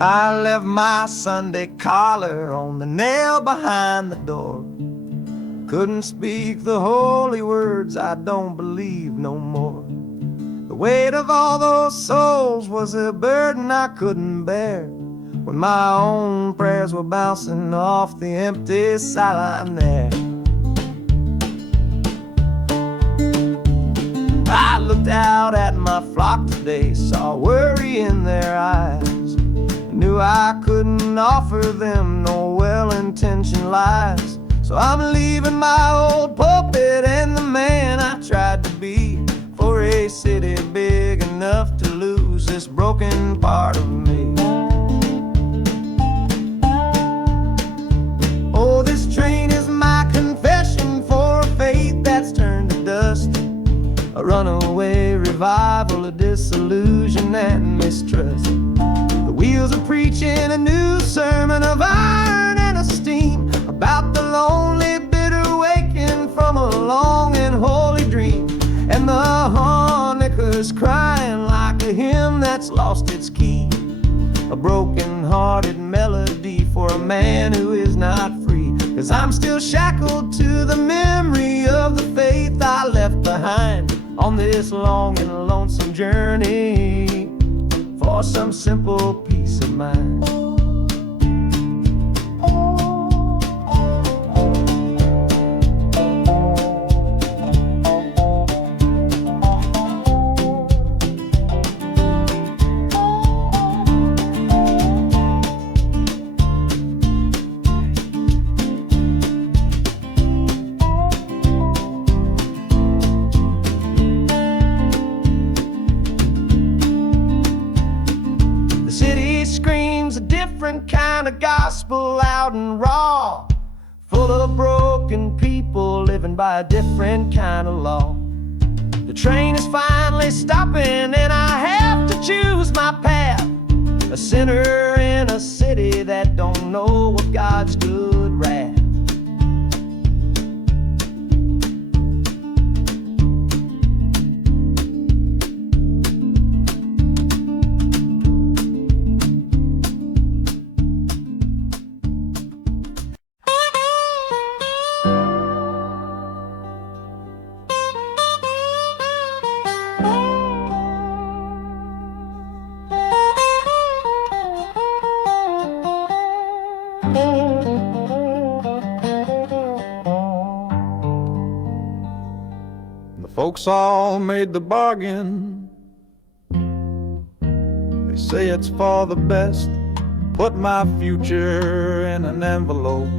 I left my Sunday collar on the nail behind the door. Couldn't speak the holy words, I don't believe no more. The weight of all those souls was a burden I couldn't bear, when my own prayers were bouncing off the empty sideline there. I looked out at my flock today, saw worry in their eyes, knew I couldn't offer them no well-intentioned lies. So I'm leaving my old pulpit and the man I tried to be, for a city big enough to lose this broken part of me. Oh, this train is my confession for a faith that's turned to dust, a runaway revival of disillusion and mistrust. The wheels are preaching a new sermon of iron and of steam, about the lonely, bitter waking from a long and holy dream. And the harmonicas crying like a hymn that's lost its key, a broken-hearted melody for a man who is not free. 'Cause I'm still shackled to the memory of the faith I left behind on this long and lonesome journey for some simple peace of mind. Different kind of gospel, loud and raw, full of broken people living by a different kind of law. The train is finally stopping and I have to choose my path, a sinner in a city that don't know what God's good wrath. Folks all made the bargain. They say it's for the best. Put my future in an envelope,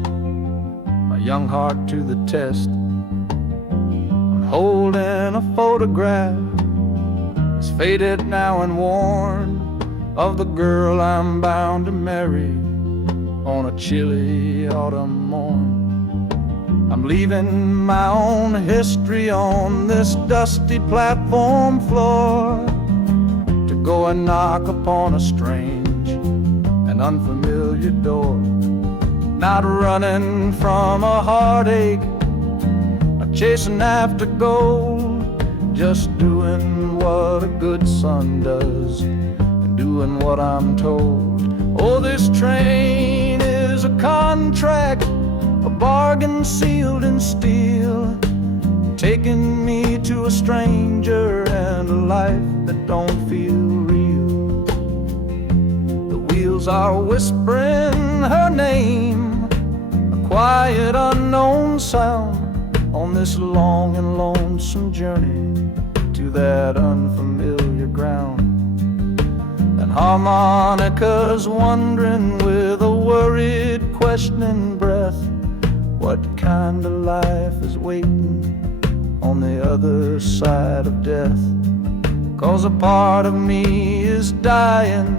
my young heart to the test. I'm holding a photograph, it's faded now and worn, of the girl I'm bound to marry on a chilly autumn morn. I'm leaving my own history on this dusty platform floor, to go and knock upon a strange and unfamiliar door. Not running from a heartache, not chasing after gold, just doing what a good son does and doing what I'm told. Oh, this train is a contract, a bargain sealed in steel, taking me to a stranger and a life that don't feel real. The wheels are whispering her name, a quiet unknown sound, on this long and lonesome journey to that unfamiliar ground. And harmonicas wondering with a worried, questioning breath, what kind of life is waiting on the other side of death? 'Cause a part of me is dying,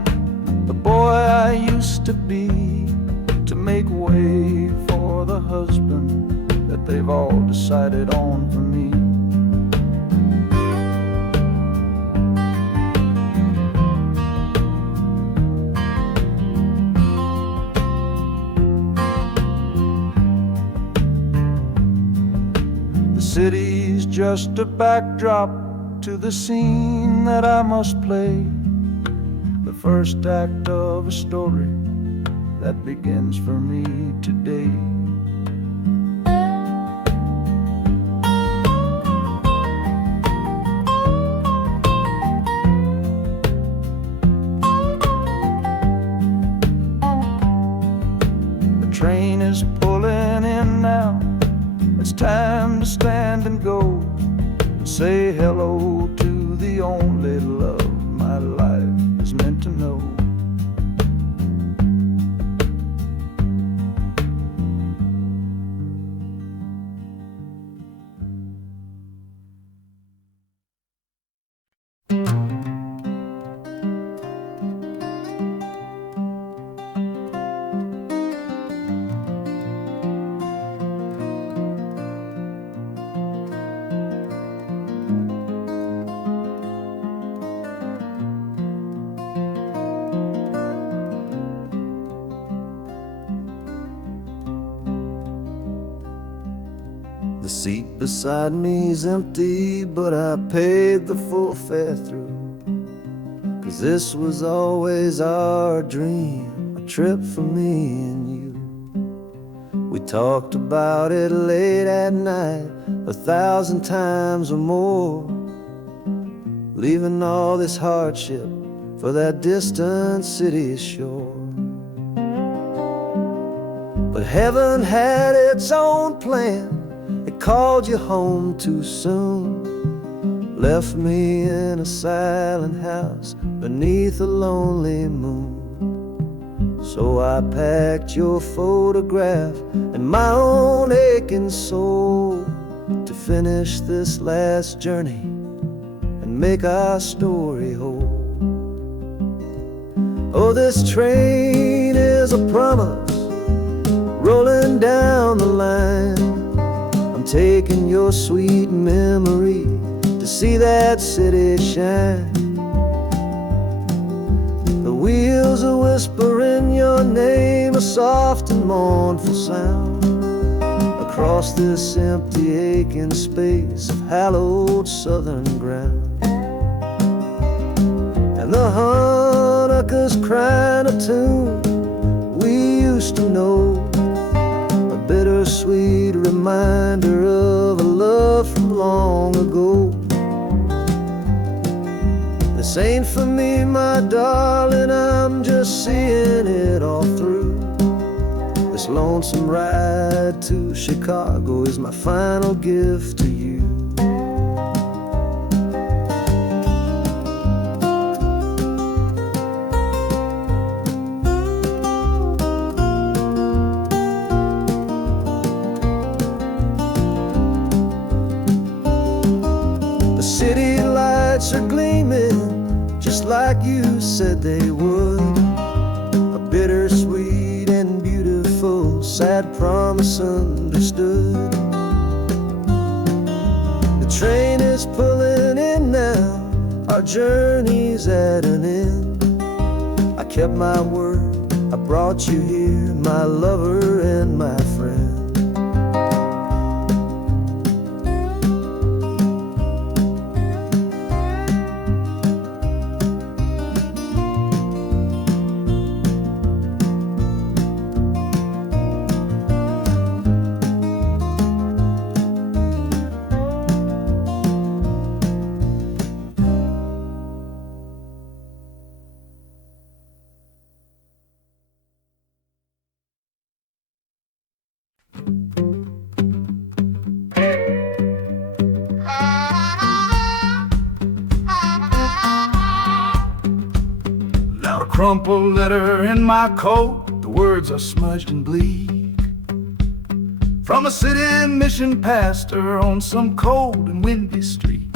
the boy I used to be, to make way for the husband that they've all decided on for me. City's just a backdrop to the scene that I must play. the first act of a story that begins for me today. The train is pulling in now. It's time to stand and go and say hello to the only love my life is meant to know. The seat beside me's empty, but I paid the full fare through. 'Cause this was always our dream, a trip for me and you. We talked about it late at night, 1,000 times or more, leaving all this hardship for that distant city shore. But heaven had its own plan. It called you home too soon, left me in a silent house beneath a lonely moon. So I packed your photograph and my own aching soul to finish this last journey and make our story whole. Oh, this train is a promise rolling down the line, taking your sweet memory to see that city shine. The wheels are whispering your name, a soft and mournful sound, across this empty aching space of hallowed southern ground. And the Hanukkah's crying a tune we used to know, bittersweet reminder of a love from long ago. This ain't for me, my darling, I'm just seeing it all through. This lonesome ride to Chicago is my final gift to you. City lights are gleaming just like you said they would, a bittersweet and beautiful sad promise understood. The train is pulling in now, our journey's at an end. I kept my word, I brought you here, my lover and my friend. Crumpled letter in my coat, the words are smudged and bleak, from a city mission pastor on some cold and windy street.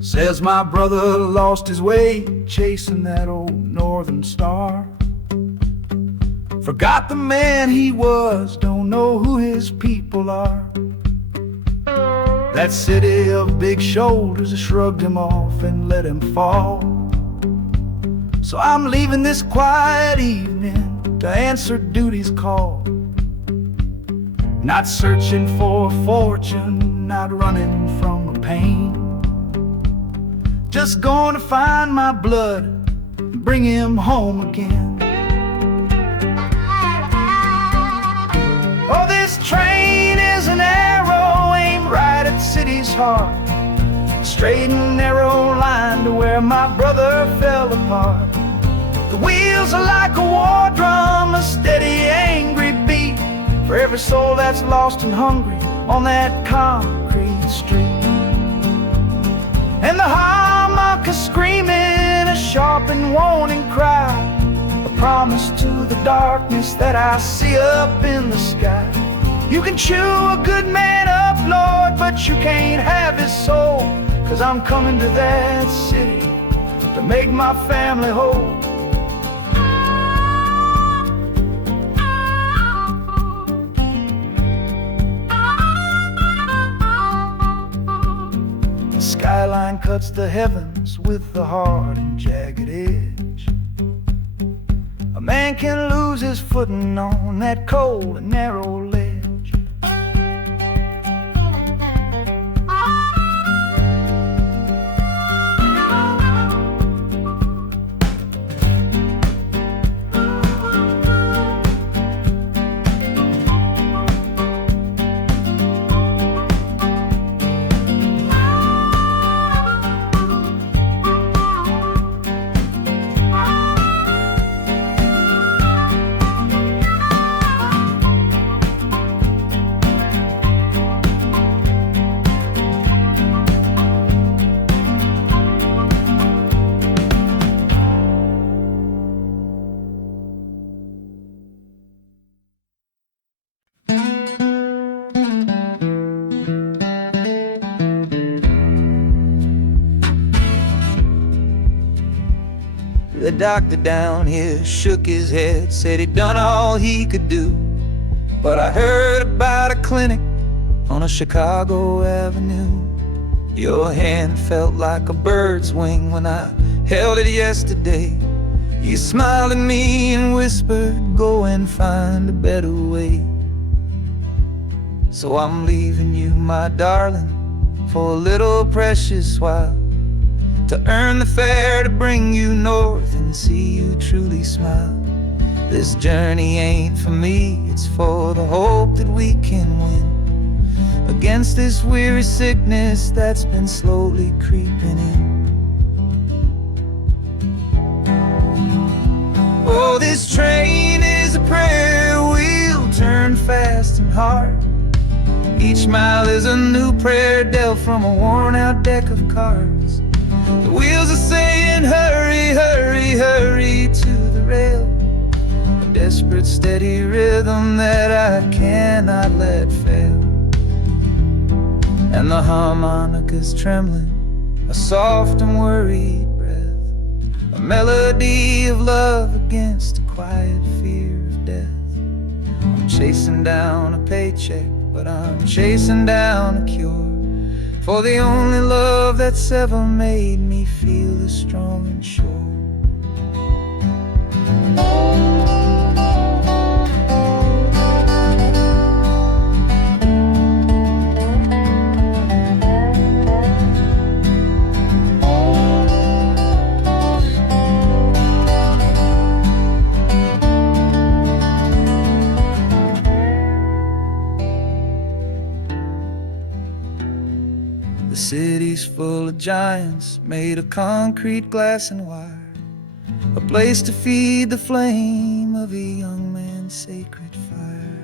Says my brother lost his way chasing that old northern star, forgot the man he was, don't know who his people are. That city of big shoulders shrugged him off and let him fall. So I'm leaving this quiet evening to answer duty's call. Not searching for a fortune, not running from a pain, just going to find my blood bring him home again. Oh, this train is an arrow aimed right at the city's heart, a straight and narrow line to where my brother fell apart. The wheels are like a war drum, a steady, angry beat for every soul that's lost and hungry on that concrete street. And the harmonica screaming a sharp and warning cry, a promise to the darkness that I see up in the sky. You can chew a good man up, Lord, but you can't have his soul, 'cause I'm coming to that city to make my family whole. The skyline cuts the heavens with the hard and jagged edge. A man can lose his footing on that cold and narrow ledge. The doctor down here shook his head, said he'd done all he could do. But I heard about a clinic on a Chicago avenue. Your hand felt like a bird's wing when I held it yesterday. You smiled at me and whispered, go and find a better way. So I'm leaving you, my darling, for a little precious while, to earn the fare to bring you north and see you truly smile. This journey ain't for me, it's for the hope that we can win against this weary sickness that's been slowly creeping in. Oh, this train is a prayer wheel turned fast and hard. Each mile is a new prayer dealt from a worn out deck of cards. The wheels are saying hurry, hurry, hurry to the rail, a desperate steady rhythm that I cannot let fail. And the harmonica's trembling, a soft and worried breath, a melody of love against a quiet fear of death. I'm chasing down a paycheck, but I'm chasing down a cure for the only love that's ever made me feel this strong and sure. The city's full of giants made of concrete, glass, and wire, a place to feed the flame of a young man's sacred fire.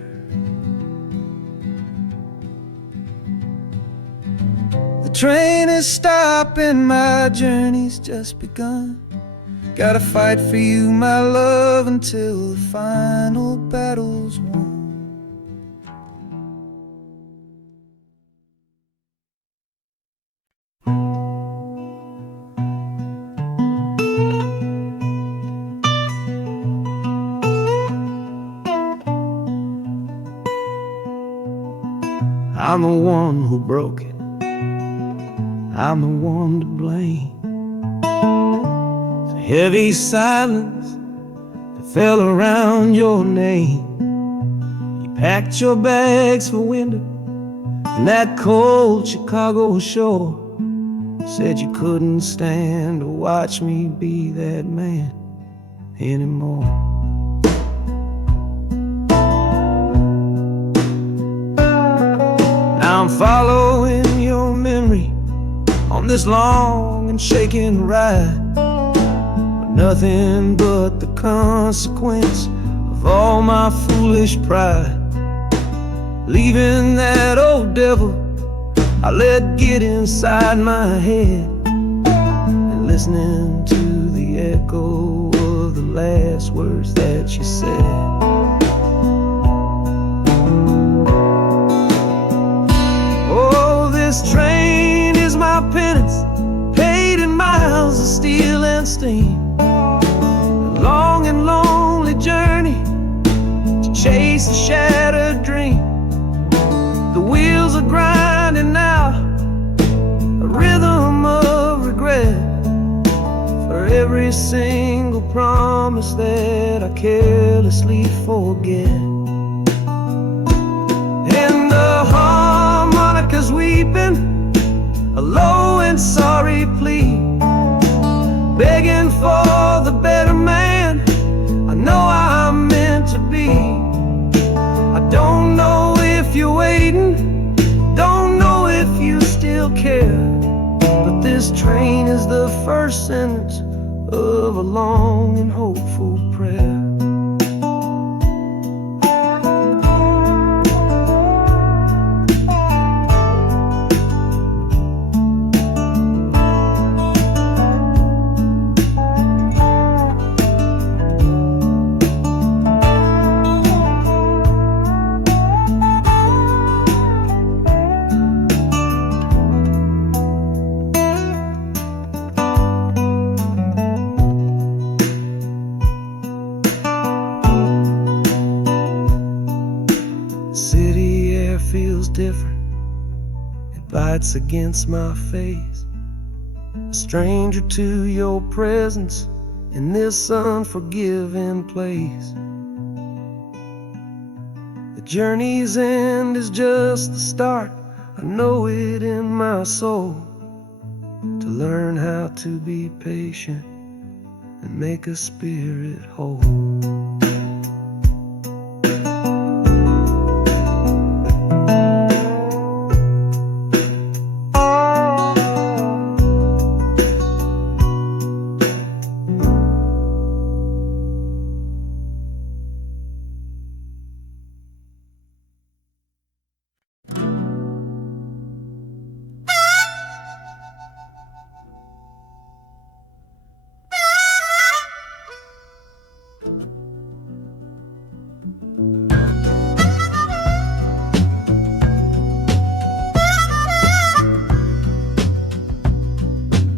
The train is stopping, my journey's just begun. Gotta fight for you, my love, until the final battle's won. I'm the one who broke it, I'm the one to blame. The heavy silence that fell around your name. You packed your bags for winter in that cold Chicago shore. Said you couldn't stand to watch me be that man. anymore. Now I'm following your memory on this long and shaking ride, but nothing but the consequence of all my foolish pride. Leaving that old devil I let get inside my head, and listening to the echo of the last words that she said. Oh, this train is my penance, paid in miles of steel and steam. A long and lonely journey to chase a shattered dream. The wheels are grinding now, a rhythm of regret, for every single promise that I carelessly forget. And the harmonica's weeping a low and sorry plea, begging for the better man I know I'm meant to be. I don't know if you're waiting, don't know if you still care, but this train is the first sentence of a long and hopeful prayer. City air feels different, it bites against my face. A stranger to your presence in this unforgiving place. The journey's end is just the start, I know it in my soul. To learn how to be patient and make a spirit whole.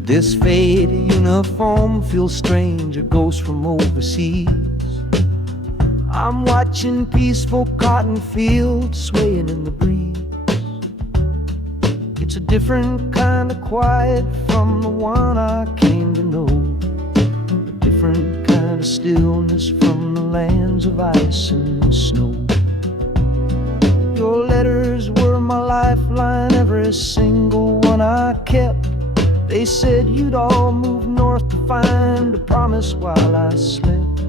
This faded uniform feels strange, a ghost from overseas. I'm watching peaceful cotton fields swaying in the breeze. It's a different kind of quiet from the one I came to know, a different kind of stillness from the lands of ice and snow. Your letters were my lifeline, every single one I kept. They said you'd all move north to find a promise while I slept.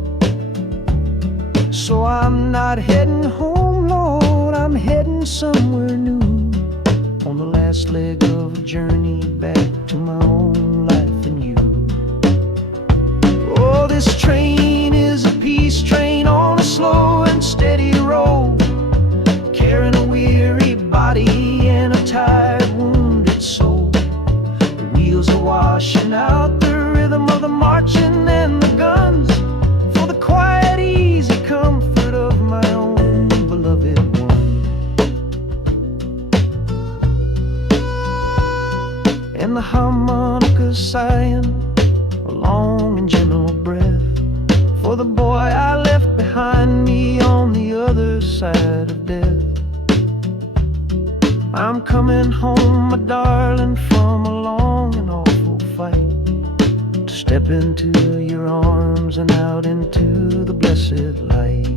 So I'm not heading home, Lord, I'm heading somewhere new, on the last leg of a journey back to my own life and you. Oh, this train is a peace train on a slow and steady road, carrying a weary body and a tired, wounded soul. Wheels are washing out the rhythm of the marching and the guns, for the quiet, easy comfort of my own beloved one. And the harmonica sighing a long and gentle breath for the boy I left behind me on the other side of death. I'm coming home, my darling, from a long and awful fight, to step into your arms and out into the blessed light.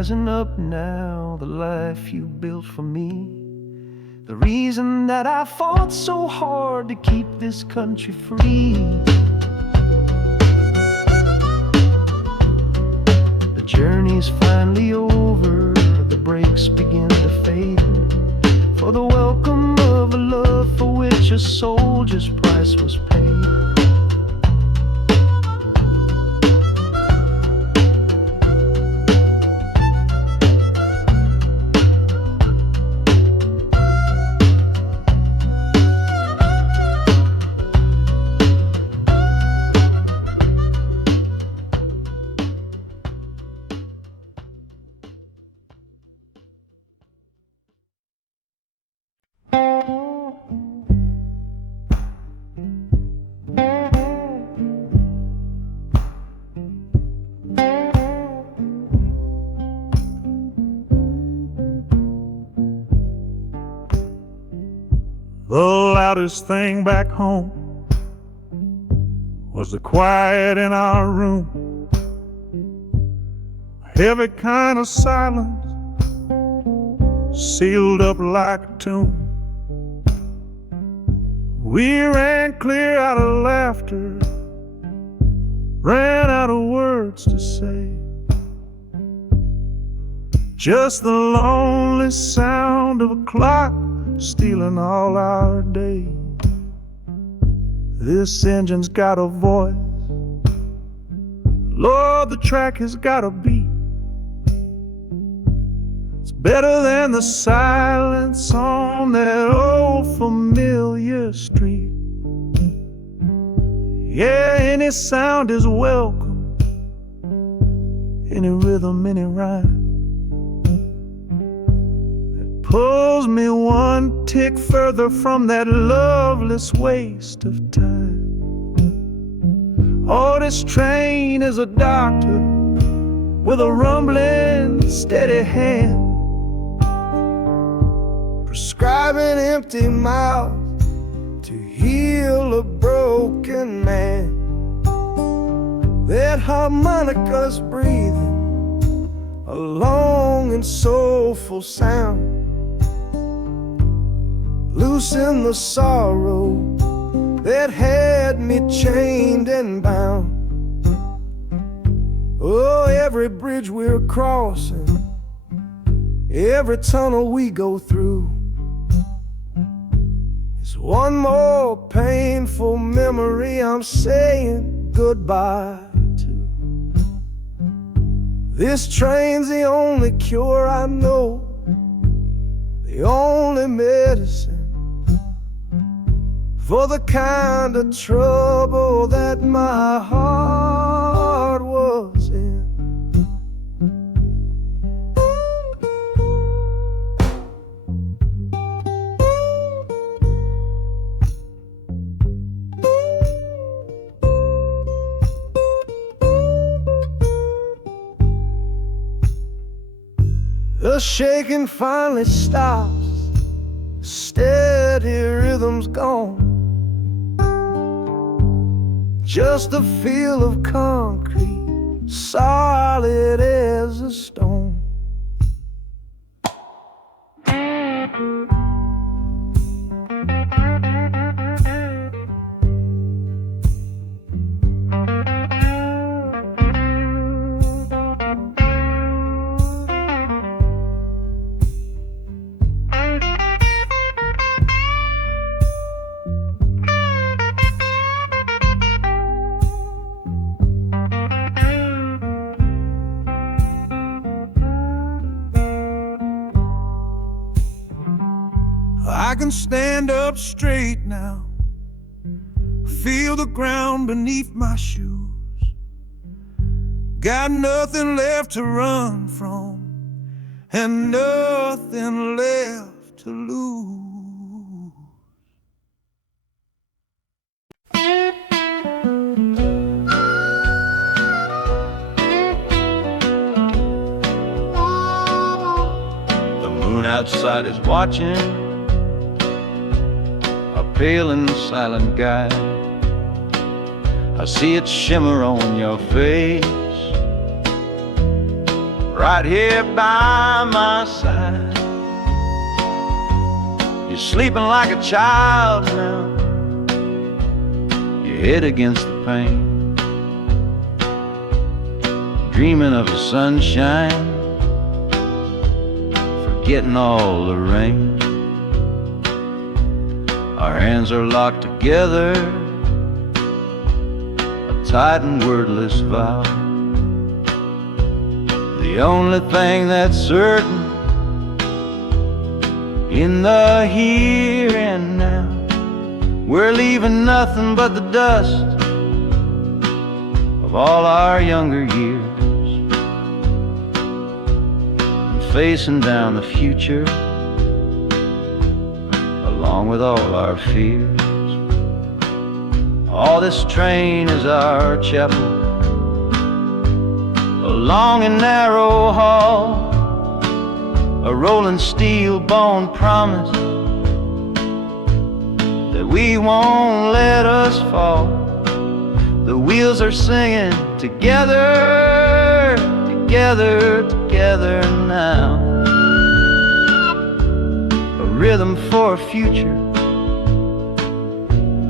rising up now, the life you built for me. The reason that I fought so hard to keep this country free. The journey's finally over, the brakes begin to fade, for the welcome of a love for which a soldier's price was paid. The loudest thing back home was the quiet in our room. Heavy kind of silence, sealed up like a tomb. We ran clear out of laughter, ran out of words to say. Just the lonely sound of a clock stealing all our day. This engine's got a voice, Lord, the track has got a beat. It's better than the silence on that old familiar street. Yeah, any sound is welcome, any rhythm, any rhyme. Pulls me one tick further from that loveless waste of time. Oh, this train is a doctor with a rumbling, steady hand, prescribing empty mouths to heal a broken man. That harmonica's breathing a long and soulful sound. Loosen the sorrow that had me chained and bound. Oh, every bridge we're crossing, every tunnel we go through, is one more painful memory I'm saying goodbye to. This train's the only cure I know, the only medicine for the kind of trouble that my heart was in. The shaking finally stops, the steady rhythm's gone. Just a feel of concrete, solid as a stone. I can stand up straight now, feel the ground beneath my shoes. Got nothing left to run from and nothing left to lose. The moon outside is watching, pale and silent guide. I see it shimmer on your face, right here by my side. You're sleeping like a child now, your head against the pane, dreaming of the sunshine, forgetting all the rain. Our hands are locked together, a tight and wordless vow. The only thing that's certain in the here and now, we're leaving nothing but the dust of all our younger years, and facing down the future along with all our fears. All this train is our chapel, a long and narrow hall, a rolling steel bone promise that we won't let us fall. The wheels are singing together, together, together now, a rhythm for a future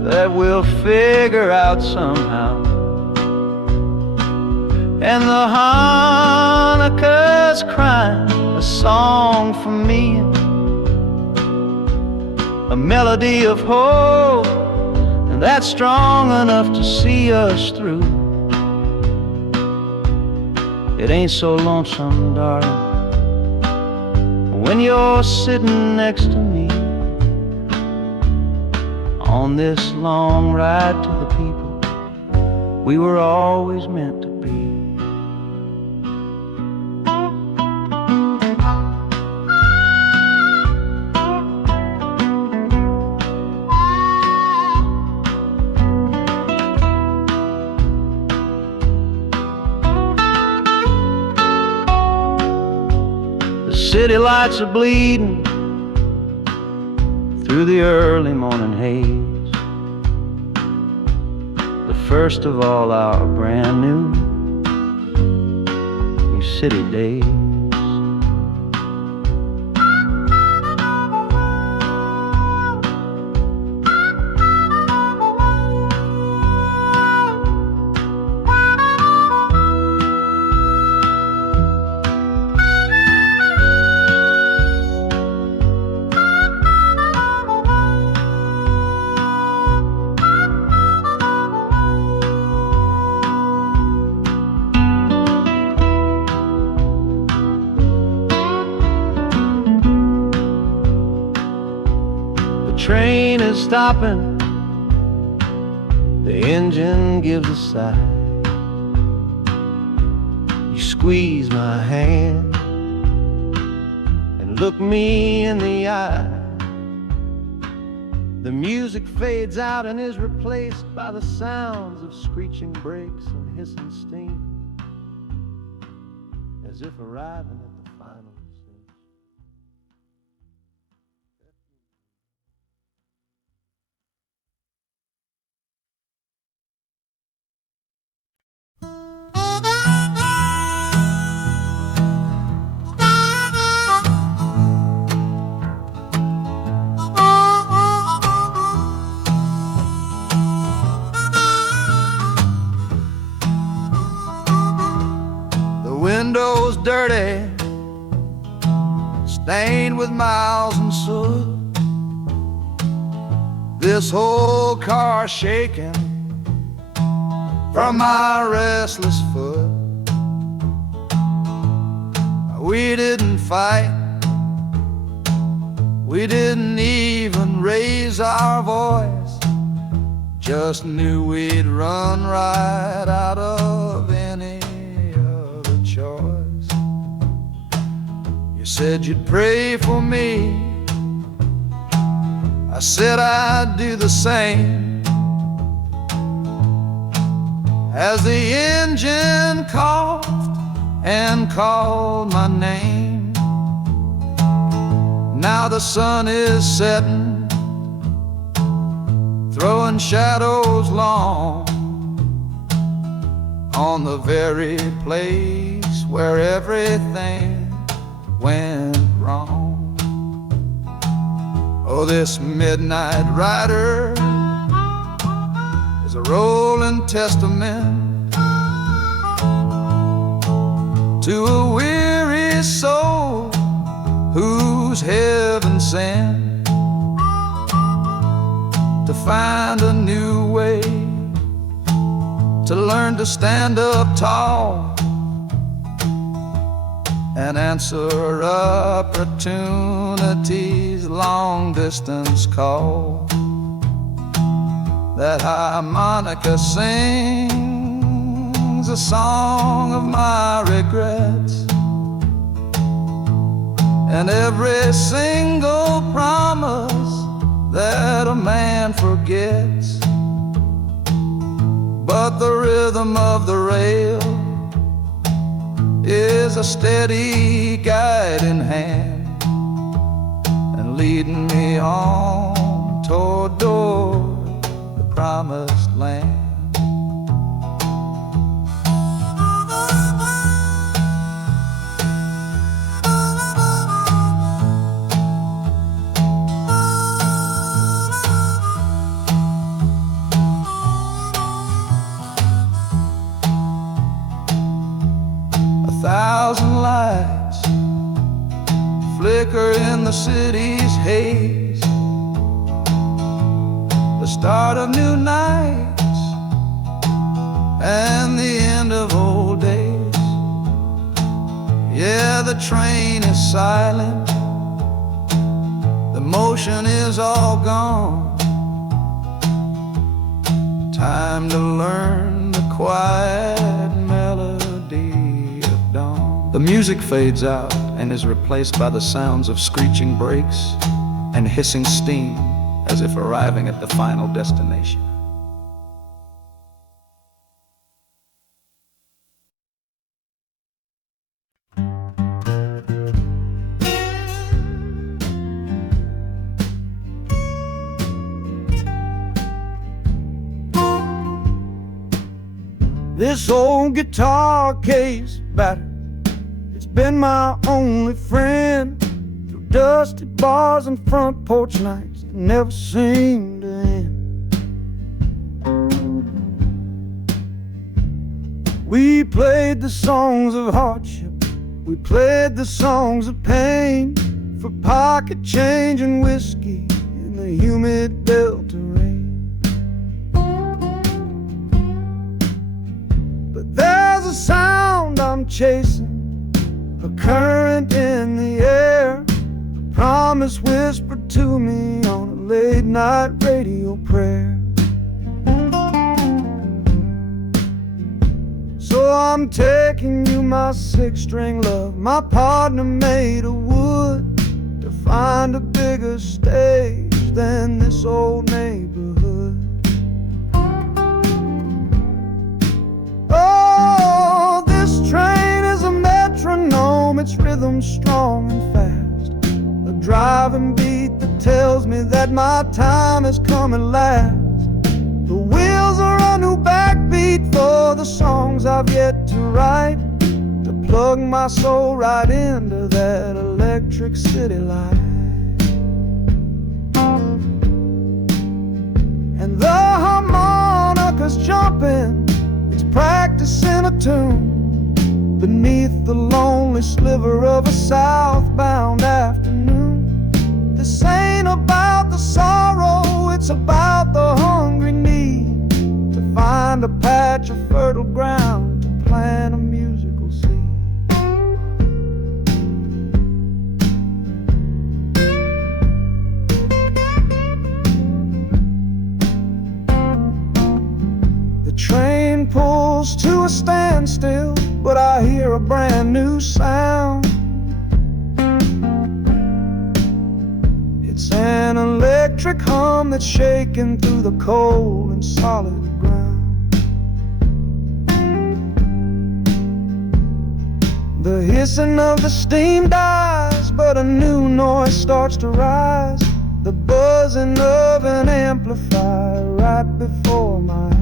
that we'll figure out somehow. And the Hanukkah's crying a song for me, a melody of hope, and that's strong enough to see us through. It ain't so lonesome, darling, when you're sitting next to me on this long ride to the people we were always meant to be. The city lights are bleeding through the early morning haze, the first of all our brand new city days. The train is stopping, the engine gives a sigh. You squeeze my hand and look me in the eye. The music fades out and is replaced by the sounds of screeching brakes and hissing steam, as if arriving at the final scene. Windows dirty, stained with miles and soot. This whole car shaking from my restless foot. We didn't fight, we didn't even raise our voice, just knew we'd run right out of any choice. You said you'd pray for me, I said I'd do the same. As the engine coughed and called my name, now the sun is setting, throwing shadows long on the very place where everything went wrong. Oh, this midnight rider is a rolling testament to a weary soul who's heaven sent to find a new way, to learn to stand up tall and answer opportunity's long-distance call. That harmonica sings a song of my regrets, and every single promise that a man forgets. But the rhythm of the rail is a steady guiding hand, and leading me on toward the promised land. 1,000 lights flicker in the city's haze, the start of new nights and the end of old days. Yeah, the train is silent, the motion is all gone. Time to learn the quiet melody of dawn. The music fades out and is replaced by the sounds of screeching brakes and hissing steam, as if arriving at the final destination. This old guitar case battered, it's been my only friend through dusty bars and front porch nights that never seem to end. We played the songs of hardship, we played the songs of pain, for pocket change and whiskey in the humid Delta rain. There's a sound I'm chasing, a current in the air, a promise whispered to me on a late night radio prayer. So I'm taking you, my six-string love, my partner made of wood, to find a bigger stage than this old neighborhood. Oh, this train is a metronome, its rhythm strong and fast, a driving beat that tells me that my time has come at last. The wheels are a new backbeat for the songs I've yet to write, to plug my soul right into that electric city light. And the harmonica's jumping, practicing a tune beneath the lonely sliver of a southbound afternoon. This ain't about the sorrow, it's about the hungry need to find a patch of fertile ground to plant a musical seed. The train pulls to a standstill, but I hear a brand new sound. It's an electric hum that's shaking through the cold and solid ground. The hissing of the steam dies, but a new noise starts to rise, the buzzing of an amplifier right before my eyes.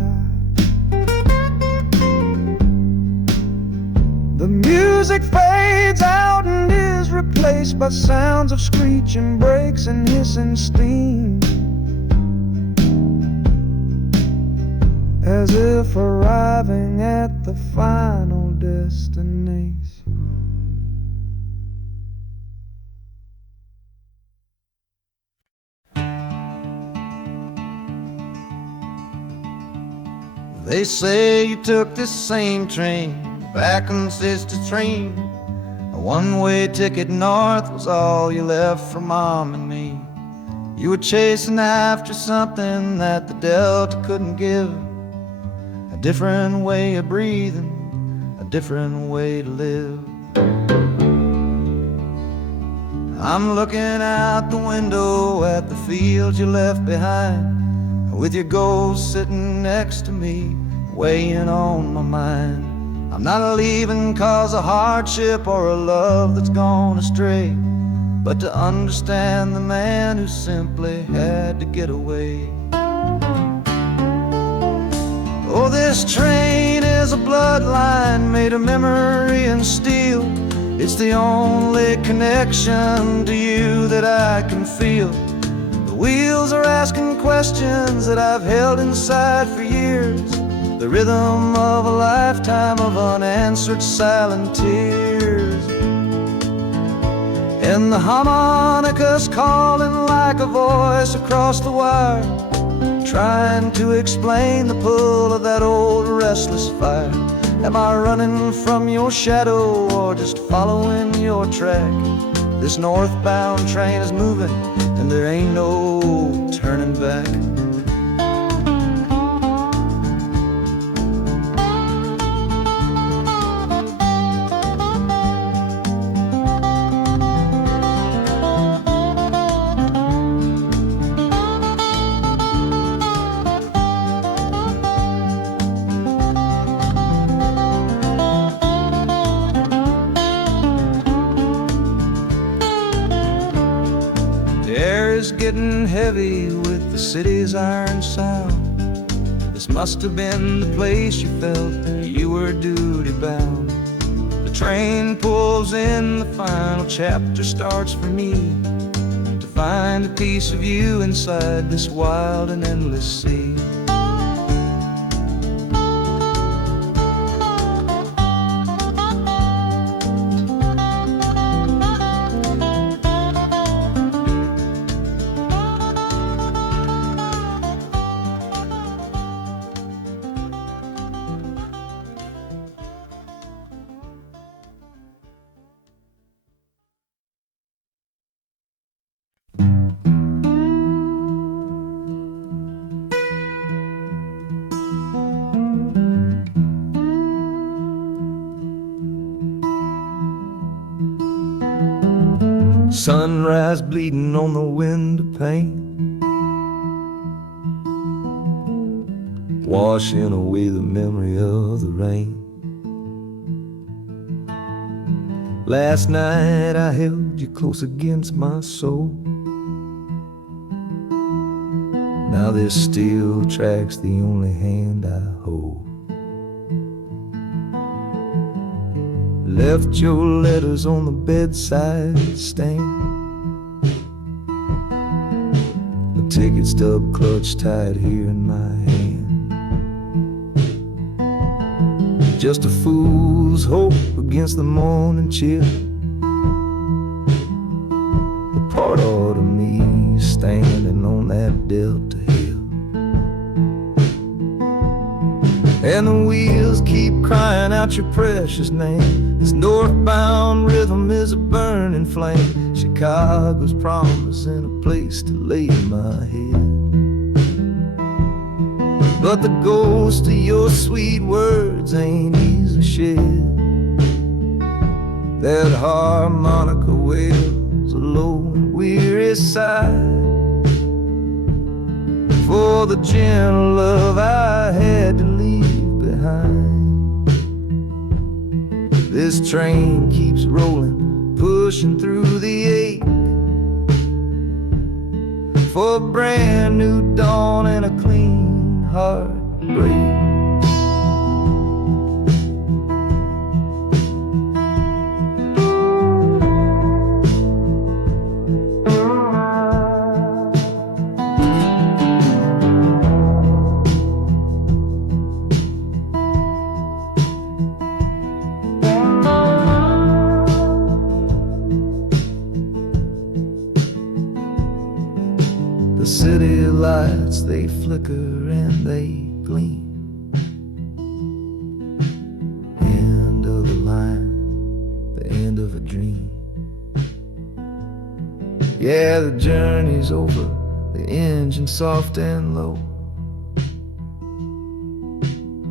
The music fades out and is replaced by sounds of screeching brakes and hissing steam, as if arriving at the final destination. They say you took this same train back on Sister Train. A one-way ticket north was all you left for Mom and me. You were chasing after something that the Delta couldn't give. A different way of breathing, a different way to live. I'm looking out the window at the fields you left behind, with your ghost sitting next to me, weighing on my mind. I'm not leaving cause of hardship or a love that's gone astray, but to understand the man who simply had to get away. Oh, this train is a bloodline made of memory and steel. It's the only connection to you that I can feel. The wheels are asking questions that I've held inside for years, the rhythm of a lifetime of unanswered silent tears. And the harmonicas calling like a voice across the wire, trying to explain the pull of that old restless fire. Am I running from your shadow or just following your track? This northbound train is moving and there ain't no turning back. Getting heavy with the city's iron sound. This must have been the place you felt you were duty bound. The train pulls in, the final chapter starts for me, to find a piece of you inside this wild and endless sea. Sunrise bleeding on the window pane, washing away the memory of the rain. Last night I held you close against my soul. Now this steel track's the only hand I hold. Left your letters on the bedside stand, the ticket stub clutched tight here in my hand. Just a fool's hope against the morning chill, the part of me standing on that Delta hill. And the wheels keep crying out your precious name. This northbound rhythm is a burning flame. Chicago's promising a place to lay my head. But the ghost of your sweet words ain't easy shed. That harmonica wails a low and weary sigh for the gentle love I had to leave behind. This train keeps rolling, pushing through the ache, for a brand new dawn and a clean heartbreak. lights, they flicker and they gleam. End of a line, the end of a dream. Yeah, the journey's over, the engine soft and low.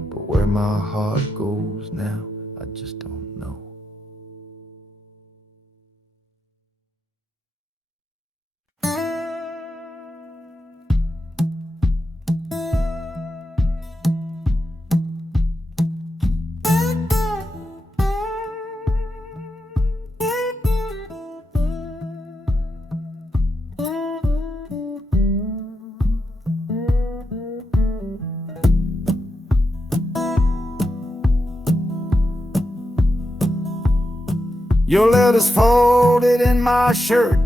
But where my heart goes now, I just don't know. Your letter's folded in my shirt,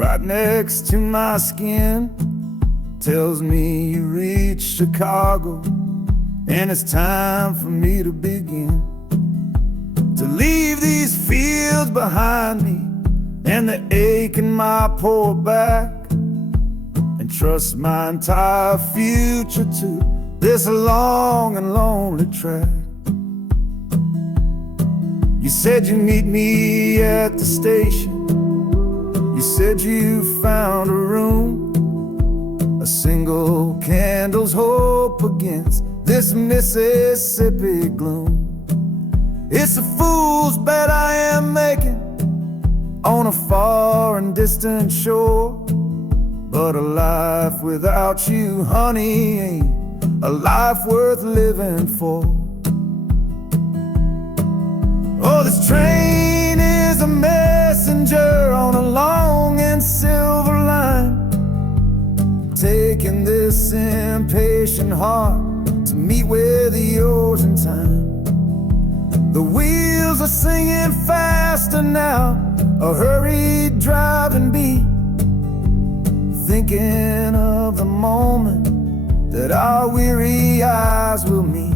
right next to my skin. Tells me you reached Chicago, and it's time for me to begin. To leave these fields behind me, and the ache in my poor back, and trust my entire future to this long and lonely track. You said you'd meet me at the station. You said you found a room, a single candle's hope against this Mississippi gloom. It's a fool's bet I am making on a far and distant shore, but a life without you, honey, ain't a life worth living for. Oh, this train is a messenger on a long and silver line, taking this impatient heart to meet with yours in time. The wheels are singing faster now, a hurried driving beat, thinking of the moment that our weary eyes will meet.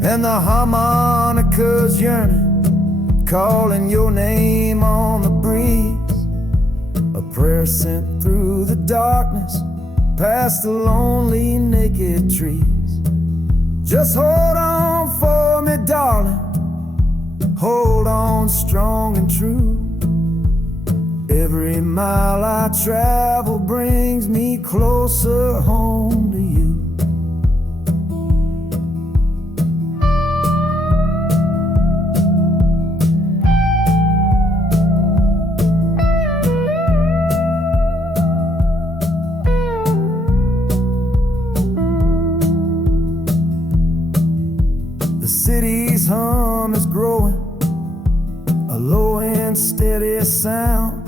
And the harmonica's yearning, calling your name on the breeze. A prayer sent through the darkness, past the lonely naked trees. Just hold on for me, darling, hold on strong and true. Every mile I travel brings me closer home to you. The city's hum is growing, a low and steady sound.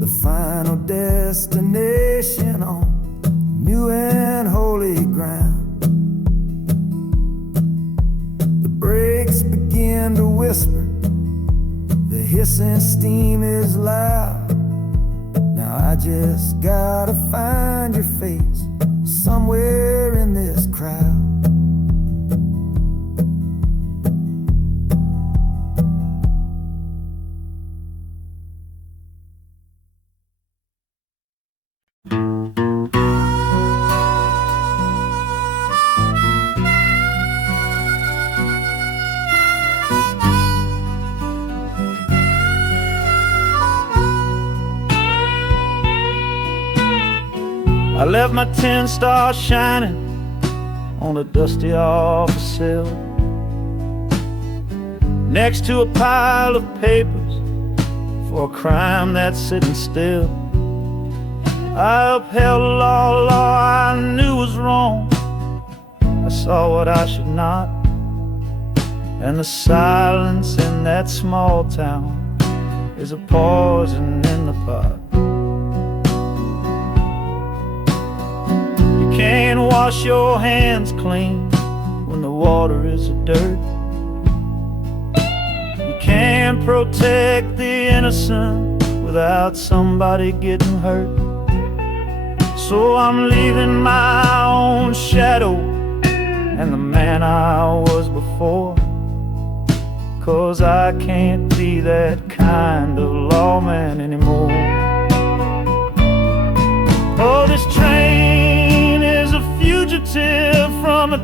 The final destination on new and holy ground. The brakes begin to whisper, the hissing steam is loud. Now I just gotta find your face somewhere in this crowd. I left my 10 stars shining on a dusty office sill, next to a pile of papers for a crime that's sitting still. I upheld a law I knew was wrong. I saw what I should not, and the silence in that small town is a poison in the pot. You can't wash your hands clean when the water is dirt. You can't protect the innocent without somebody getting hurt. So I'm leaving my own shadow and the man I was before, 'cause I can't be that kind of lawman anymore.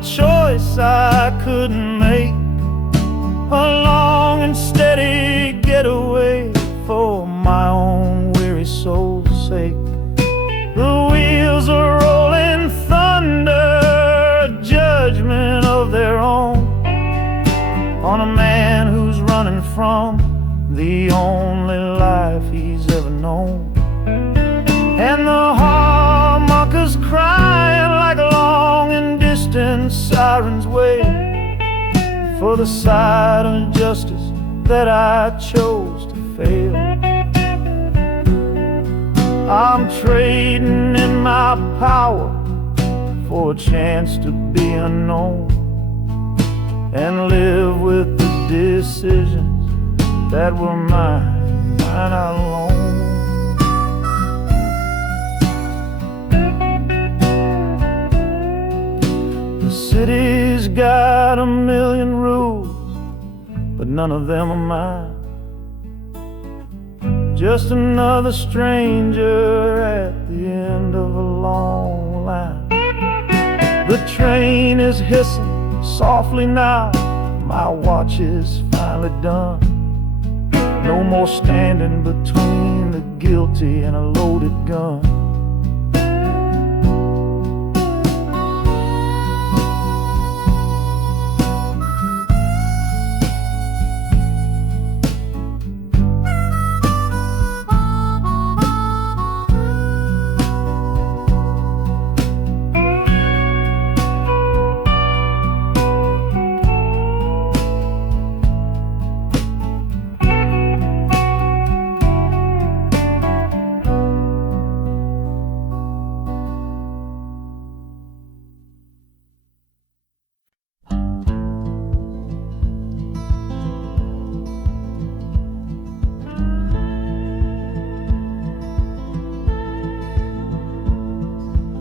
choice I couldn't make, a long and steady getaway for my own weary soul's sake. The wheels are rolling thunder, judgment of their own, on a man who's running from the only life he's ever known. And the harmonicas crying like long and distant sirens wait for the side of justice that I chose to fail. I'm trading in my power for a chance to be unknown and live with the decisions that were mine alone. The city's got a million rules, but none of them are mine. Just another stranger at the end of a long line. The train is hissing softly now, my watch is finally done. No more standing between the guilty and a loaded gun.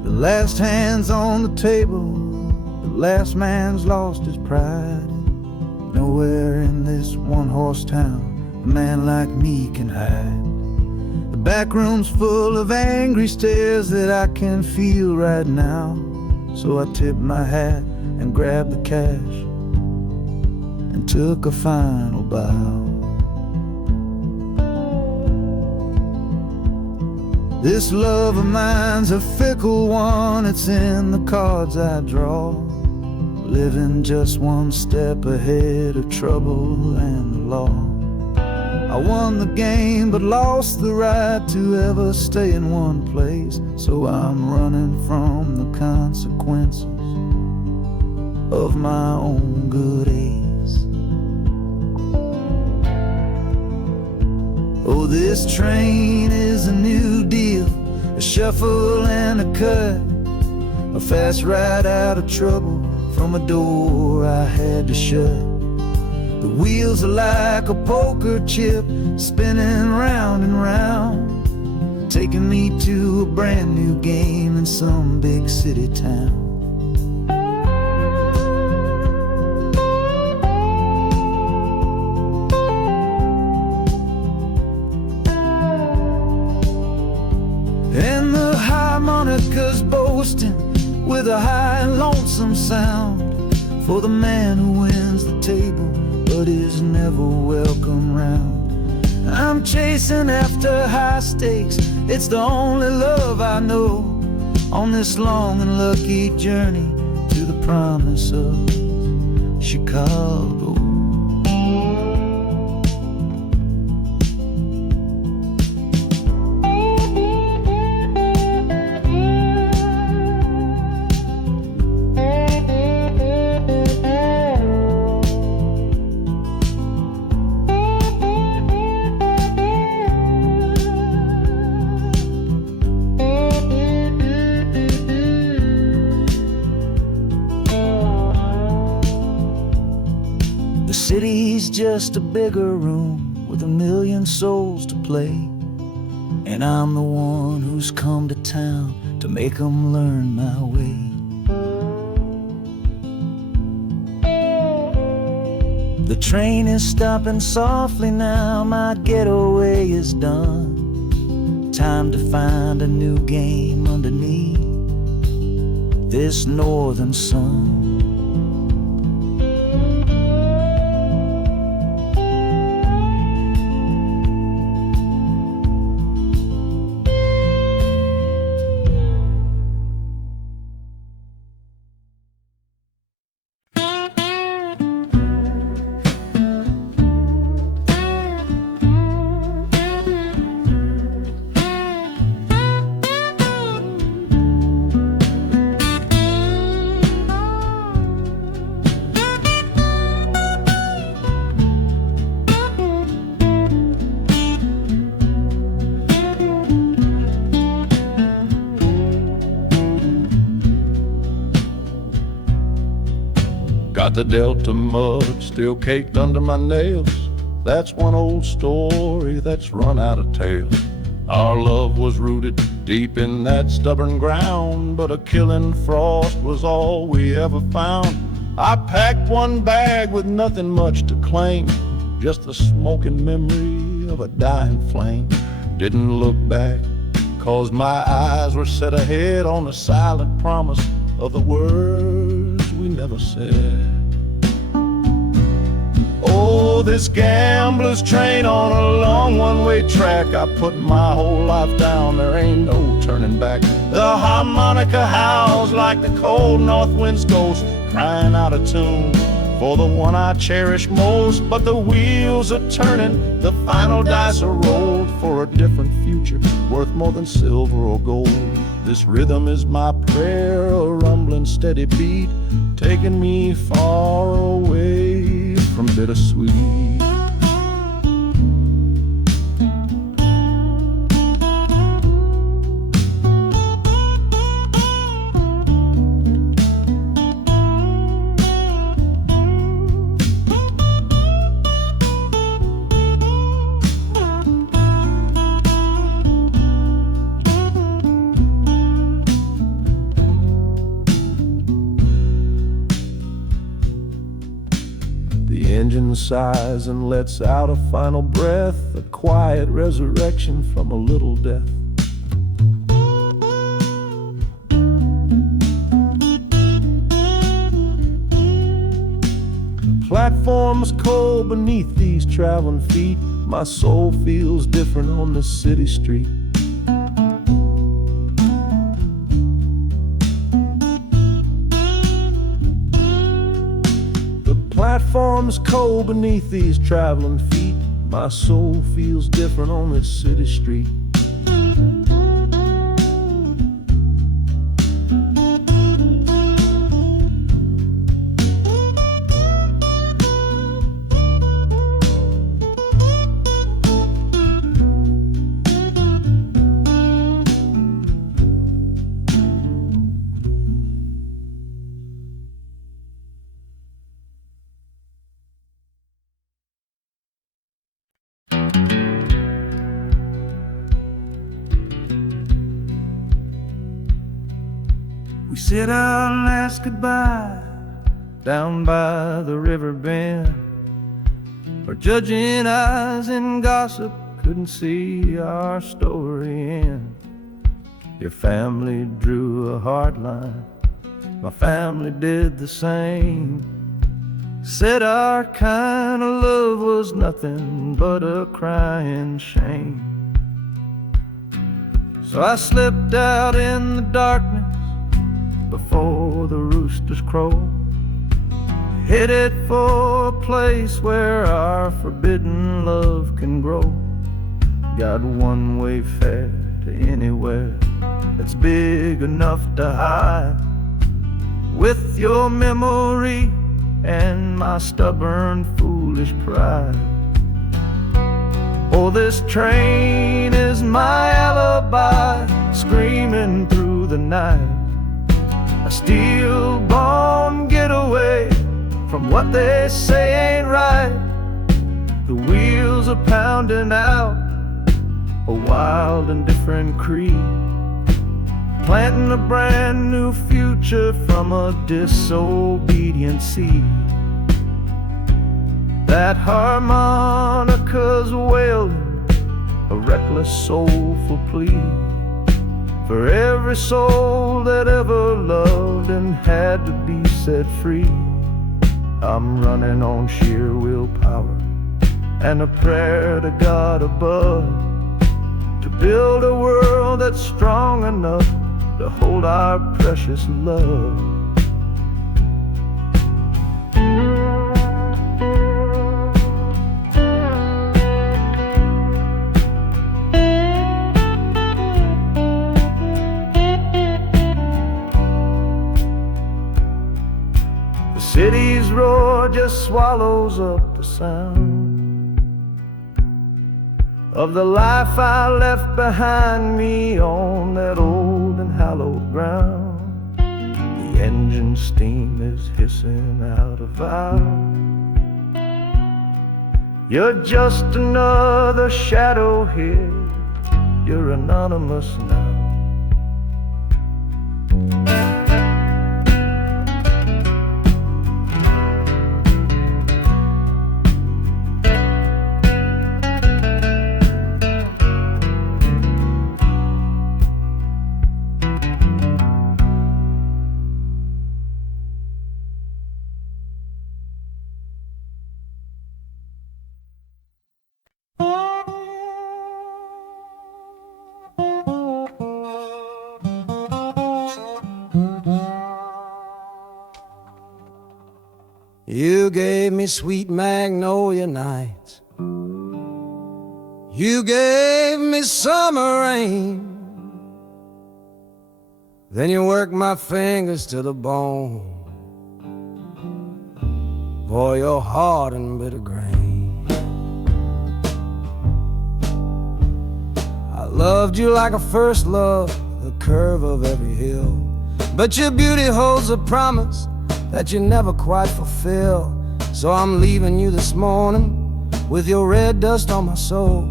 The last hand's on the table, the last man's lost his pride. Nowhere in this one-horse town a man like me can hide. The back room's full of angry stares that I can feel right now. So I tipped my hat and grabbed the cash and took a final bow. This love of mine's a fickle one, it's in the cards I draw. Living just one step ahead of trouble and the law. I won the game but lost the right to ever stay in one place. So I'm running from the consequences of my own good ace. Oh, this train is a new deal, a shuffle and a cut, a fast ride out of trouble from a door I had to shut. The wheels are like a poker chip, spinning round and round, taking me to a brand new game in some big city town. And the harmonicas boasting with a high and lonesome sound for the man who wins the table but is never welcome round. I'm chasing after high stakes, it's the only love I know on this long and lucky journey to the promise of Chicago. The city's just a bigger room with a million souls to play, and I'm the one who's come to town to make them learn my way. The train is stopping softly now, my getaway is done. Time to find a new game underneath this northern sun. The Delta mud still caked under my nails. That's one old story that's run out of tales. Our love was rooted deep in that stubborn ground, but a killing frost was all we ever found. I packed one bag with nothing much to claim, just the smoking memory of a dying flame. Didn't look back, 'cause my eyes were set ahead on the silent promise of the words we never said. Oh, this gambler's train on a long one-way track. I put my whole life down, there ain't no turning back. The harmonica howls like the cold north wind's ghost, crying out a tune for the one I cherish most. But the wheels are turning, the final dice are rolled for a different future, worth more than silver or gold. This rhythm is my prayer, a rumbling steady beat, taking me far away from bittersweet. The engine sighs and lets out a final breath, a quiet resurrection from a little death. The platform's cold beneath these traveling feet. My soul feels different on this city street. Platform's cold beneath these traveling feet. My soul feels different on this city street. We sit out and ask goodbye down by the river bend, where judging eyes and gossip couldn't see our story end. Your family drew a hard line, my family did the same. Said our kind of love was nothing but a crying shame. So I slipped out in the darkness before the roosters crow, headed for a place where our forbidden love can grow. Got one-way fare to anywhere that's big enough to hide, with your memory and my stubborn, foolish pride. Oh, this train is my alibi, screaming through the night. A steel-born getaway from what they say ain't right. The wheels are pounding out a wild and different creed, planting a brand new future from a disobedient seed. That harmonica's wailing a reckless, soulful plea for every soul that ever loved and had to be set free. I'm running on sheer willpower and a prayer to God above, to build a world that's strong enough to hold our precious love. The city's roar just swallows up the sound of the life I left behind me on that old and hallowed ground. The engine steam is hissing out a valve. You're just another shadow here. You're anonymous now. You gave me sweet magnolia nights. You gave me summer rain. Then you worked my fingers to the bone. Boy, you're hard and bitter grain. I loved you like a first love, the curve of every hill. But your beauty holds a promise that you never quite fulfill. So I'm leaving you this morning with your red dust on my soul.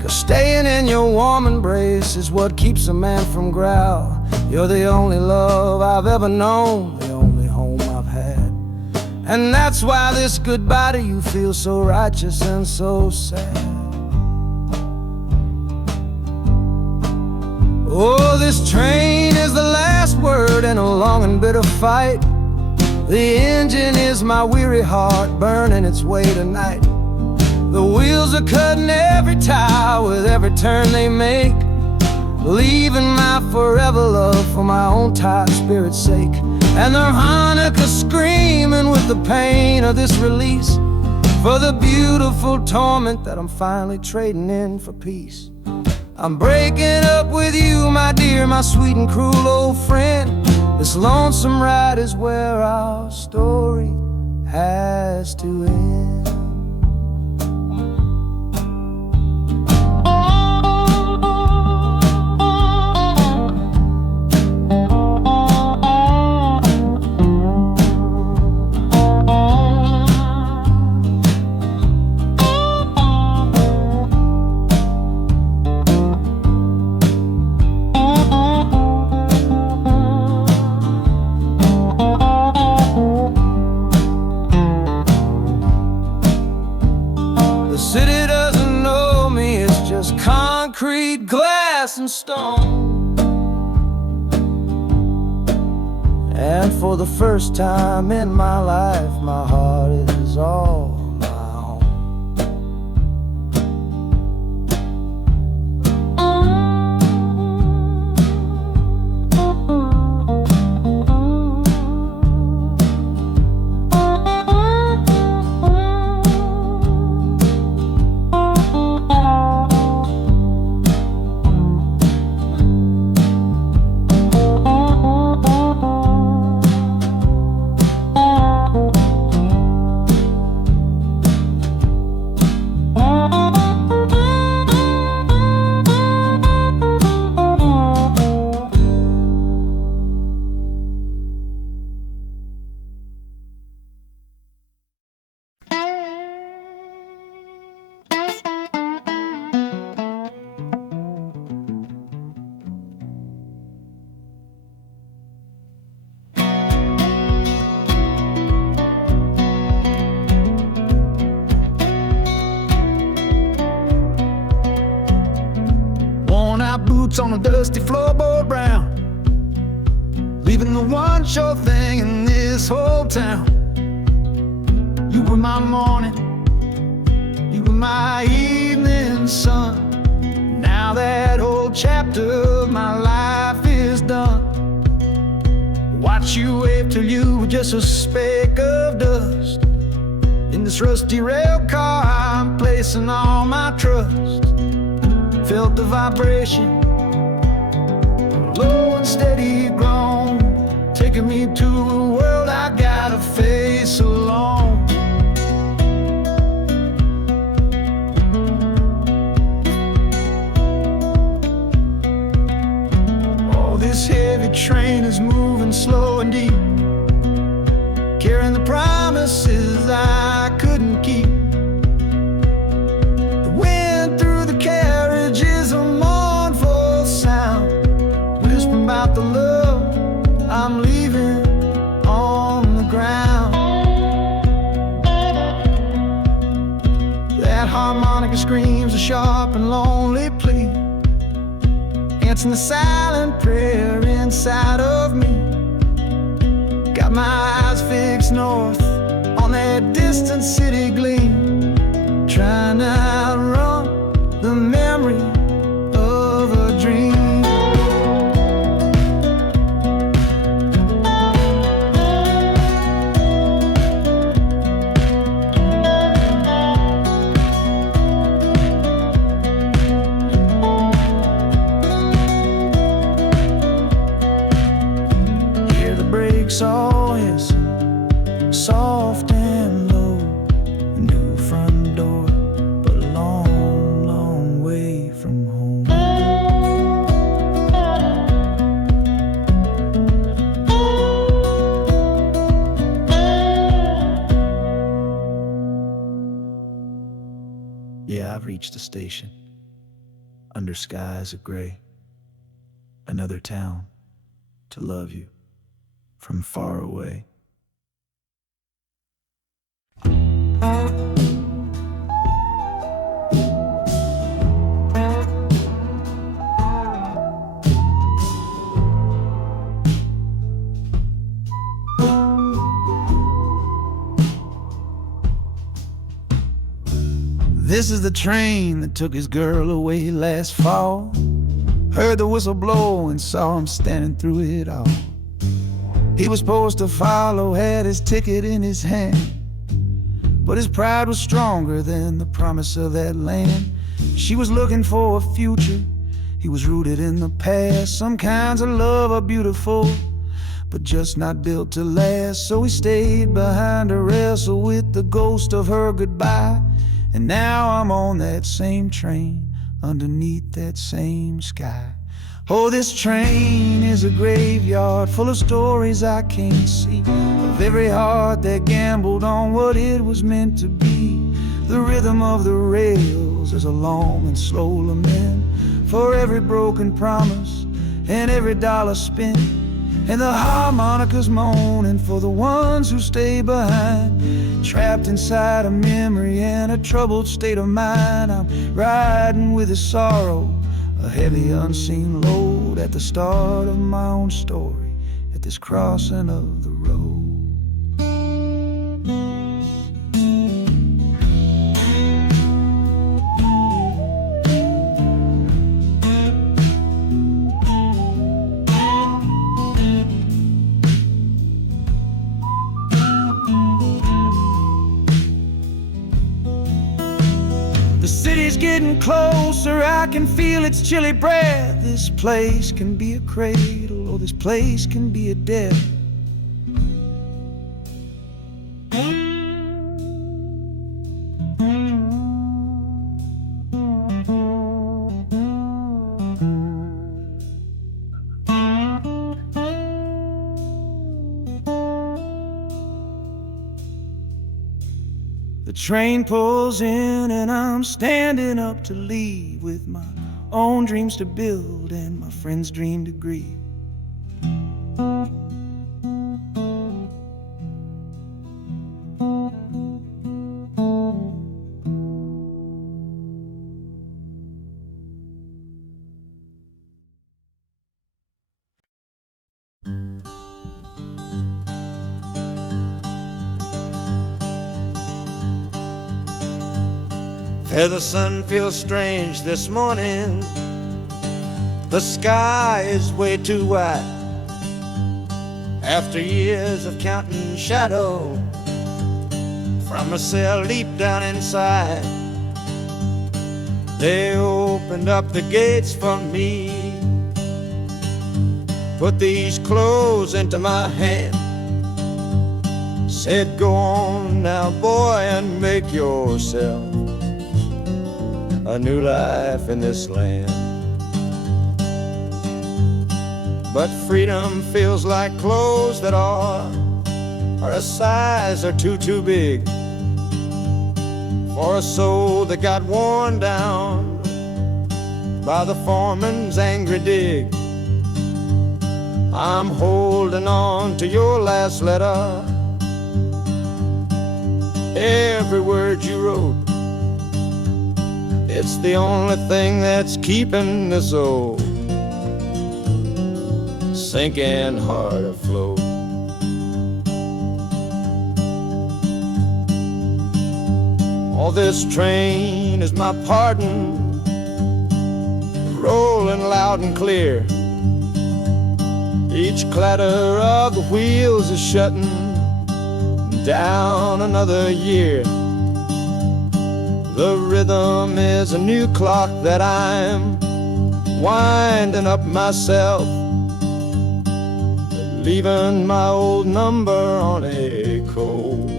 'Cause staying in your warm embrace is what keeps a man from growl. You're the only love I've ever known, the only home I've had. And that's why this goodbye to you feels so righteous and so sad. Oh, this train is the last word in a long and bitter fight. The engine is my weary heart burning its way tonight. The wheels are cutting every tire with every turn they make, leaving my forever love for my own tired spirit's sake. And the harmonica screaming with the pain of this release, for the beautiful torment that I'm finally trading in for peace. I'm breaking up with you, my dear, my sweet and cruel old friend. This lonesome ride is where our story has to end. Concrete, glass, and stone. And for the first time in my life, my heart is all my own. Boots on a dusty floorboard brown, leaving the one sure thing in this whole town. You were my morning, you were my evening sun. Now that whole chapter of my life is done. Watch you wave till you were just a speck of dust. In this rusty rail car I'm placing all my trust. Felt the vibration, low and steady grown, taking me to a world I gotta face alone. Oh, this heavy train is moving slow and deep. That harmonica screams a sharp and lonely plea. It's in the silent prayer inside of me. Got my eyes fixed north on that distant city gleam, trying to outrun the memory of a dream. Hear the brakes all hiss, soft and low. A new front door, but a long, long way from home. Yeah, I've reached the station, under skies of gray. Another town to love you from far away. This is the train that took his girl away last fall. Heard the whistle blow and saw him standing through it all. He was supposed to follow, had his ticket in his hand, but his pride was stronger than the promise of that land. She was looking for a future, he was rooted in the past. Some kinds of love are beautiful, but just not built to last. So he stayed behind to wrestle with the ghost of her goodbye. And now I'm on that same train, underneath that same sky. Oh, this train is a graveyard full of stories I can't see, of every heart that gambled on what it was meant to be. The rhythm of the rails is a long and slow lament for every broken promise and every dollar spent. And the harmonica's moaning for the ones who stay behind, trapped inside a memory and a troubled state of mind. I'm riding with his sorrow, a heavy unseen load, at the start of my own story, at this crossing of the road. The city's getting closer, I can feel its chilly breath. This place can be a cradle, or this place can be a death. The train pulls in and I'm standing up to leave, with my own dreams to build and my friend's dream to grieve. The sun feels strange this morning. The sky is way too wide. After years of counting shadow from a cell deep down inside, they opened up the gates for me, put these clothes into my hand, said, "Go on now, boy, and make yourself a new life in this land." But freedom feels like clothes that are a size or two big for a soul that got worn down by the foreman's angry dig. I'm holding on to your last letter, every word you wrote, It's the only thing that's keeping this old sinking heart afloat. Oh, this train is my pardon, rolling loud and clear. Each clatter of the wheels is shutting down another year. The rhythm is a new clock that I'm winding up myself, leaving my old number on a cold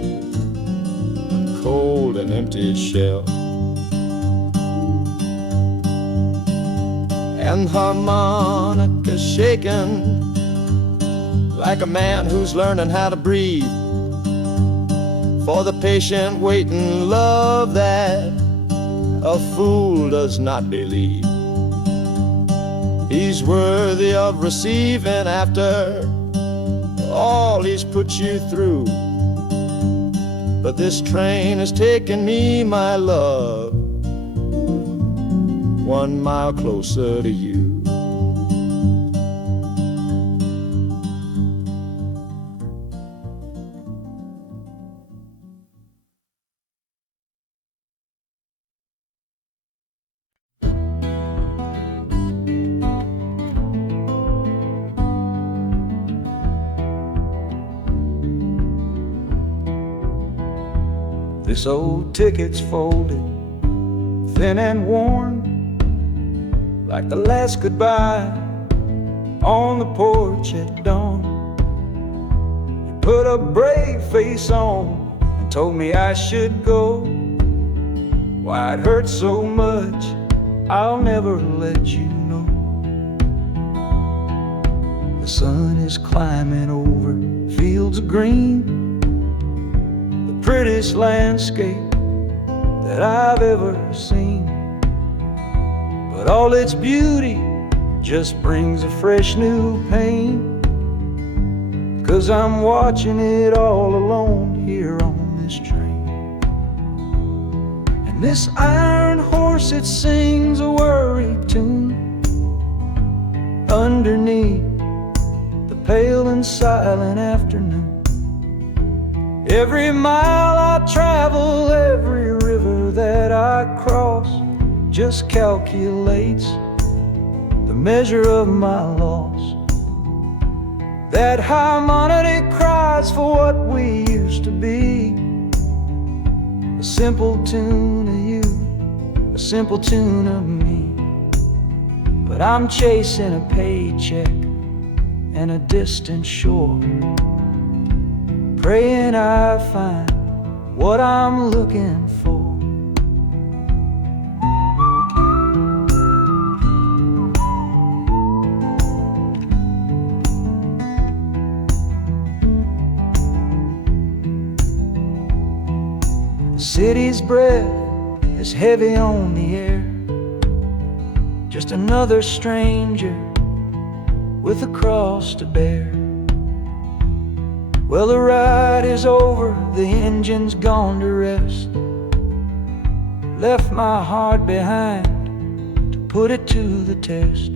and empty shelf. And harmonica shaking like a man who's learning how to breathe, for the patient waiting love that a fool does not believe. He's worthy of receiving after all he's put you through. But this train has taken me, my love, 1 mile closer to you. This old ticket's folded, thin and worn, like the last goodbye on the porch at dawn. You put a brave face on and told me I should go. Why it hurts so much, I'll never let you know. The sun is climbing over fields of green, prettiest landscape that I've ever seen. But all its beauty just brings a fresh new pain, 'cause I'm watching it all alone here on this train. And this iron horse, it sings a worry tune underneath the pale and silent afternoon. Every mile I travel, every river that I cross, just calculates the measure of my loss. That harmonic cries for what we used to be, a simple tune of you, a simple tune of me. But I'm chasing a paycheck and a distant shore, praying I find what I'm looking for. The city's breath is heavy on the air, just another stranger with a cross to bear. Well, the ride is over, the engine's gone to rest, left my heart behind to put it to the test.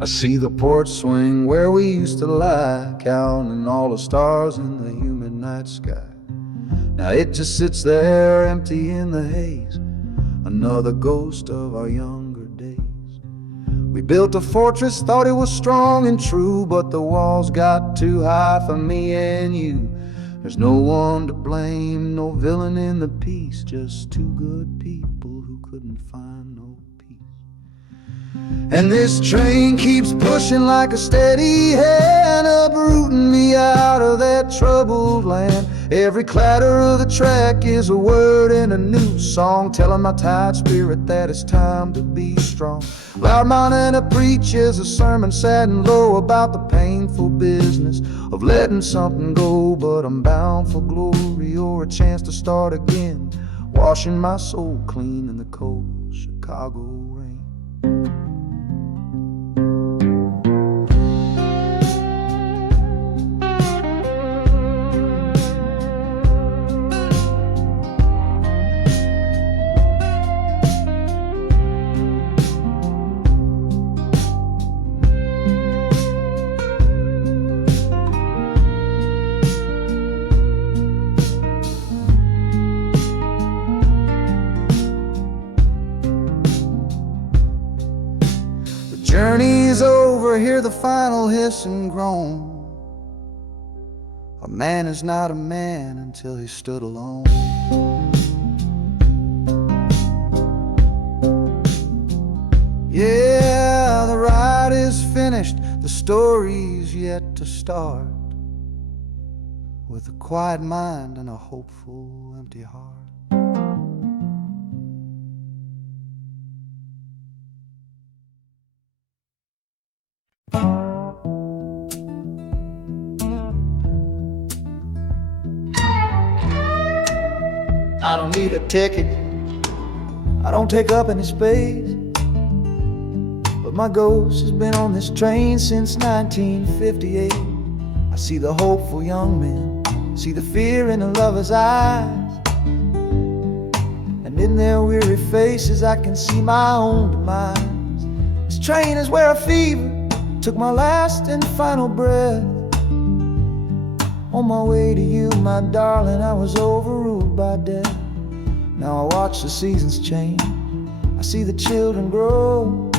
I see the porch swing where we used to lie, counting all the stars in the humid night sky. Now it just sits there empty in the haze, another ghost of our younger days. We built a fortress, thought it was strong and true, but the walls got too high for me and you. There's no one to blame, no villain in the piece, just two good people who couldn't find no peace. And this train keeps pushing like a steady hand, uprooting me out of that troubled land. Every clatter of the track is a word in a new song, telling my tired spirit that it's time to be strong. Loud mountain preaches a sermon sad and low about the painful business of letting something go. But I'm bound for glory or a chance to start again, washing my soul clean in the cold Chicago rain. Journey's over, hear the final hiss and groan. A man is not a man until he stood alone. Yeah, the ride is finished, the story's yet to start, with a quiet mind and a hopeful empty heart. I don't need a ticket, I don't take up any space, but my ghost has been on this train since 1958. I see the hopeful young men, see the fear in the lovers' eyes, and in their weary faces I can see my own demise. This train is where a fever took my last and final breath. On my way to you, my darling, I was overruled by death. Now I watch the seasons change, I see the children grow,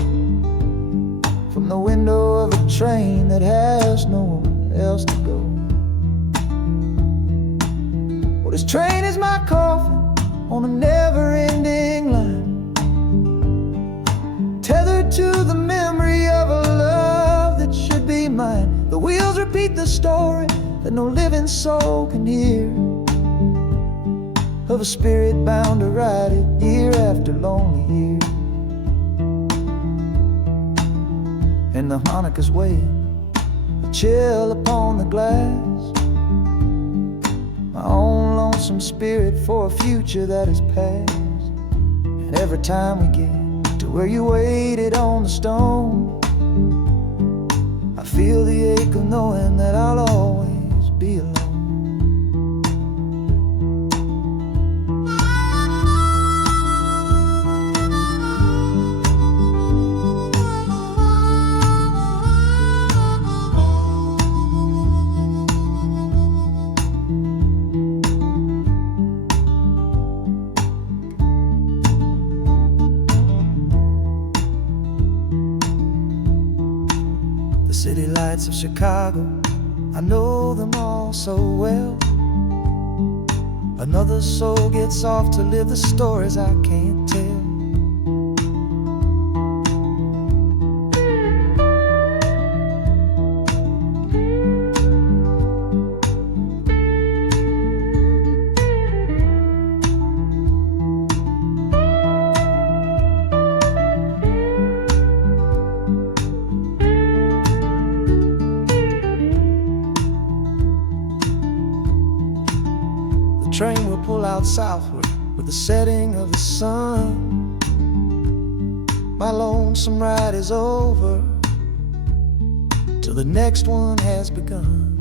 from the window of a train that has nowhere else to go. Well, this train is my coffin on a never-ending line, tethered to the memory of a love that should be mine. The wheels repeat the story that no living soul can hear, of a spirit bound to ride it year after lonely year. And the harmonicas wail, a chill upon the glass, my own lonesome spirit for a future that is past. And every time we get to where you waited on the stone, I feel the ache of knowing that I'll always be alone. City lights of Chicago, I know them all so well. Another soul gets off to live the stories I can't tell. The train will pull out southward with the setting of the sun. My lonesome ride is over till the next one has begun.